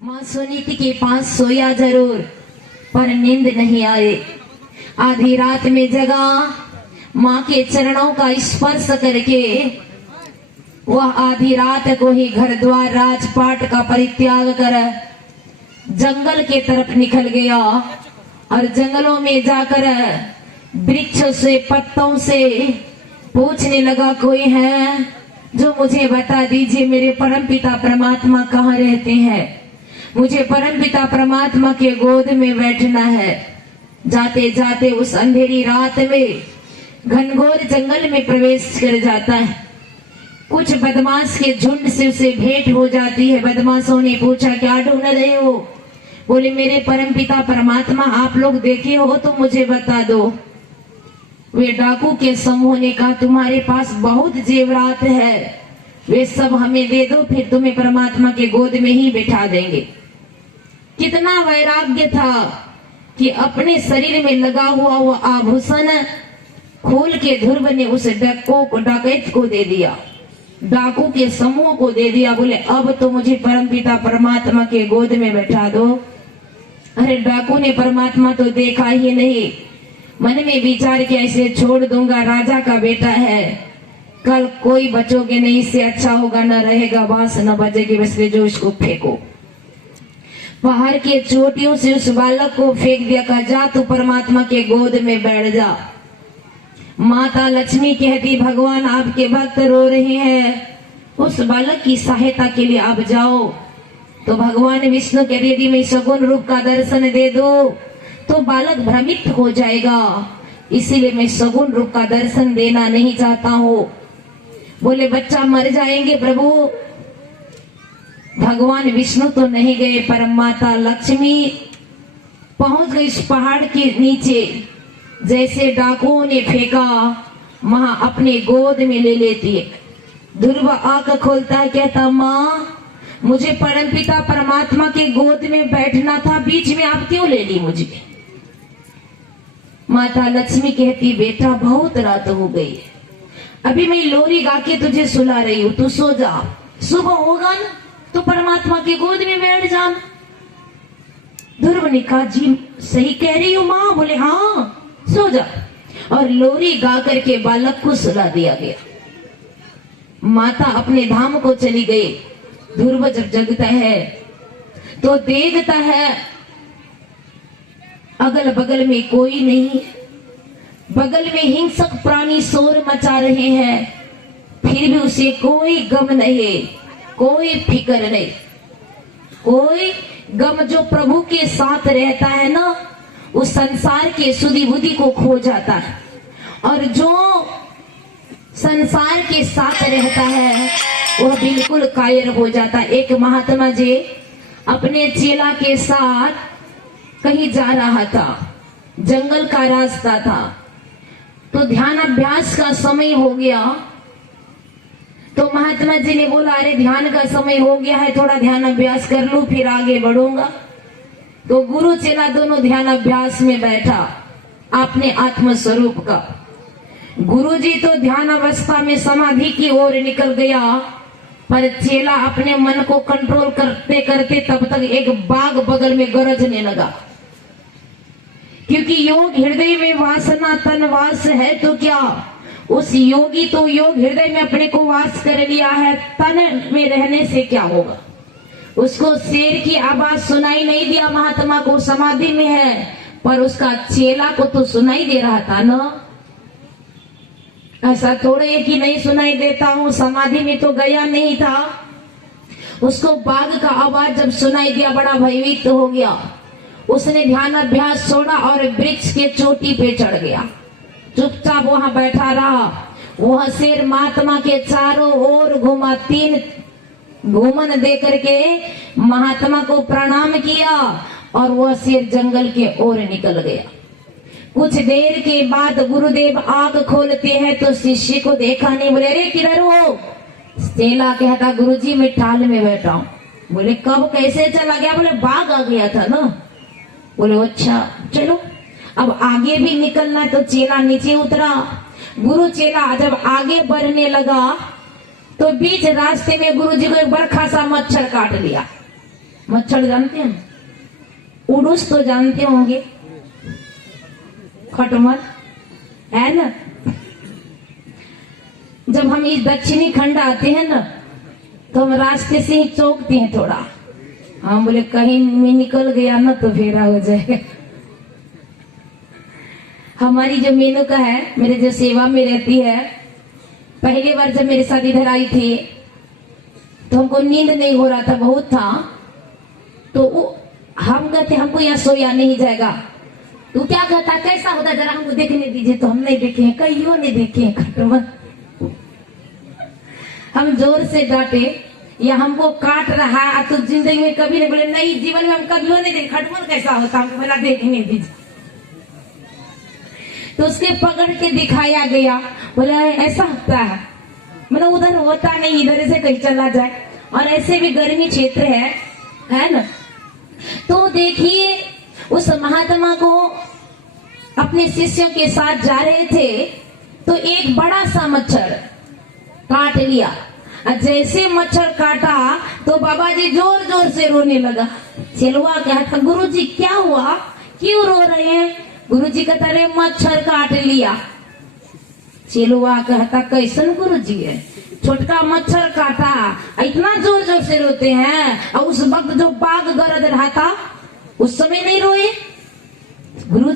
माँ सुनीति के पास सोया जरूर पर नींद नहीं आए। आधी रात में जगा, माँ के चरणों का स्पर्श करके वह आधी रात को ही घर द्वार राजपाट का परित्याग कर जंगल के तरफ निकल गया और जंगलों में जाकर वृक्षों से पत्तों से पूछने लगा, कोई है जो मुझे बता दीजिए मेरे परमपिता परमात्मा कहाँ रहते हैं। मुझे परमपिता परमात्मा के गोद में बैठना है। जाते जाते उस अंधेरी रात में घनघोर जंगल में प्रवेश कर जाता है। कुछ बदमाश के झुंड से उसे भेंट हो जाती है। बदमाशों ने पूछा, क्या ढूंढ रहे हो? बोले, मेरे परमपिता परमात्मा आप लोग देखे हो तो मुझे बता दो। वे डाकू के समूह ने कहा, तुम्हारे पास बहुत जेवरात है, वे सब हमें दे दो, फिर तुम्हें परमात्मा के गोद में ही बैठा देंगे। कितना वैराग्य था कि अपने शरीर में लगा हुआ वो आभूषण खोल के ध्रुव ने उस डकैत को दे दिया, डाकू के समूह को दे दिया। बोले, अब तो मुझे परमपिता परमात्मा के गोद में बैठा दो। अरे डाकू ने परमात्मा तो देखा ही नहीं, मन में विचार किया, इसे छोड़ दूंगा, राजा का बेटा है, कल कोई बचोगे नहीं, इससे अच्छा होगा न रहेगा बांस न बजेगी, बस जो इसको फेंको। पहाड़ के चोटियों से उस बालक को फेंक दिया, कहा जा तू परमात्मा के गोद में बैठ जा। माता लक्ष्मी कहती, भगवान आपके भक्त रो रहे हैं, उस बालक की सहायता के लिए आप जाओ। तो भगवान विष्णु कहते, यदि मैं सगुण रूप का दर्शन दे दो तो बालक भ्रमित हो जाएगा, इसीलिए मैं सगुण रूप का दर्शन देना नहीं चाहता हूँ। बोले, बच्चा मर जाएंगे प्रभु। भगवान विष्णु तो नहीं गए, पर माता लक्ष्मी पहुंच गई इस पहाड़ के नीचे। जैसे डाकुओं ने फेंका, मां अपने गोद में ले लेती है। ध्रुव आंख खोलता है, कहता, माँ मुझे परमपिता परमात्मा के गोद में बैठना था, बीच में आप क्यों ले ली मुझे? माता लक्ष्मी कहती, बेटा बहुत रात हो गई है, अभी मैं लोरी गा के तुझे सुला रही हूँ, तू सो जा, सुबह होगा ना तो परमात्मा के गोद में बैठ जाना। ध्रुव ने कहा, जी सही कह रही हूँ माँ। बोले, हाँ सो जा। और लोरी गा करके बालक को सुला दिया गया। माता अपने धाम को चली गई। ध्रुव जब जगता है तो देखता है अगल बगल में कोई नहीं, बगल में हिंसक प्राणी शोर मचा रहे हैं, फिर भी उसे कोई गम नहीं, कोई फिक्र नहीं। कोई गम जो प्रभु के साथ रहता है ना, उस संसार के सुधि बुद्धि को खो जाता है, और जो संसार के साथ रहता है वह बिल्कुल कायर हो जाता है। एक महात्मा जी अपने चेला के साथ कहीं जा रहा था, जंगल का रास्ता था, तो ध्यान अभ्यास का समय हो गया। तो महात्मा जी ने बोला, अरे ध्यान का समय हो गया है, थोड़ा ध्यान अभ्यास कर लूं फिर आगे बढ़ूंगा। तो गुरु चेला दोनों ध्यान अभ्यास में बैठा अपने आत्म स्वरूप का। गुरु जी तो ध्यान अवस्था में समाधि की ओर निकल गया, पर चेला अपने मन को कंट्रोल करते करते तब तक एक बाघ बगल में गरजने लगा। क्योंकि योग हृदय में वासना तन वास है, तो क्या उस योगी तो योग हृदय में अपने को वास कर लिया है, तन में रहने से क्या होगा? उसको शेर की आवाज सुनाई नहीं दिया, महात्मा को समाधि में है, पर उसका चेला को तो सुनाई दे रहा था ना। ऐसा थोड़े है कि नहीं सुनाई देता हूँ, समाधि में तो गया नहीं था। उसको बाघ का आवाज जब सुनाई दिया, बड़ा भयभीत हो गया। उसने ध्यान अभ्यास छोड़ा और वृक्ष के चोटी पे चढ़ गया, चुपचाप वहां बैठा रहा। वह शेर महात्मा के चारों ओर घूमा, 3 घूमन दे करके महात्मा को प्रणाम किया और वह शेर जंगल के ओर निकल गया। कुछ देर के बाद गुरुदेव आंख खोलते हैं तो शिष्य को देखा नहीं। बोले, अरे किधर हो? चेला कहता, गुरुजी मैं ठाल में बैठा हूँ। बोले, कब कैसे चला गया? बोले, बाघ आ गया था ना। बोले, अच्छा चलो अब आगे भी निकलना। तो चेला नीचे उतरा। गुरु चेला जब आगे बढ़ने लगा तो बीच रास्ते में गुरु जी को एक बड़ा खासा मच्छर काट लिया। मच्छर जानते हैं, उड़ूस तो जानते होंगे, खटमल है ना। जब हम इस दक्षिणी खंड आते हैं ना तो हम रास्ते से ही चौंकते हैं थोड़ा, हम बोले कहीं में निकल गया ना तो फेरा हो जाएगा। हमारी जो मेनका है, मेरे जो सेवा में रहती है, पहले बार जब मेरे साथ इधर आई थी तो हमको नींद नहीं हो रहा था, बहुत था, तो हम कहते हमको यहाँ सोया नहीं जाएगा। तू क्या कहता, कैसा होता, जरा हमको देखने दीजिए। तो हम नहीं देखे हैं, कईयों ने देखे हैं खटमल। हम जोर से डांटे या हमको काट रहा तो जिंदगी में कभी नहीं, बोले नहीं, जीवन में हम कभी नहीं देखे खटमल कैसा होता, हमको बोला देखने दीजिए। तो उसके पकड़ के दिखाया गया, बोला ऐसा होता है, मतलब उधर होता नहीं, इधर से कहीं चला जाए, और ऐसे भी गर्मी क्षेत्र है ना। तो देखिए उस महात्मा को अपने शिष्यों के साथ जा रहे थे तो एक बड़ा सा मच्छर काट लिया, और जैसे मच्छर काटा तो बाबा जी जोर जोर से रोने लगा। चेलवा कहता, गुरुजी क्या हुआ, क्यों रो रहे हैं? गुरुजी कहता, रे मच्छर काट लिया। चेलवा कहता, कैसन गुरुजी है, छोटका मच्छर काटा, इतना जोर जोर से रोते हैं, और उस वक्त जो बाघ गरज रहा था उस समय नहीं रोए? गुरु